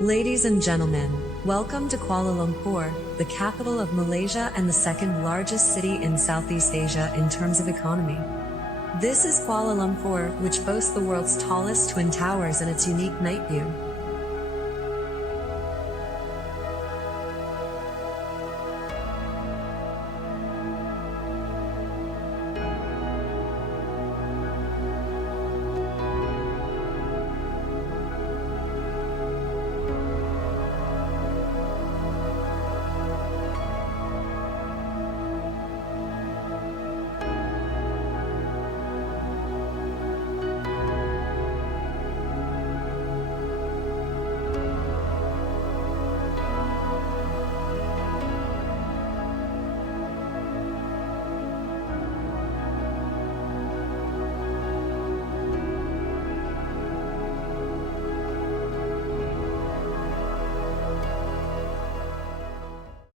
Ladies and gentlemen, welcome to Kuala Lumpur, the capital of Malaysia and the second largest city in Southeast Asia in terms of economy. This is Kuala Lumpur, which boasts the world's tallest twin towers and its unique night view.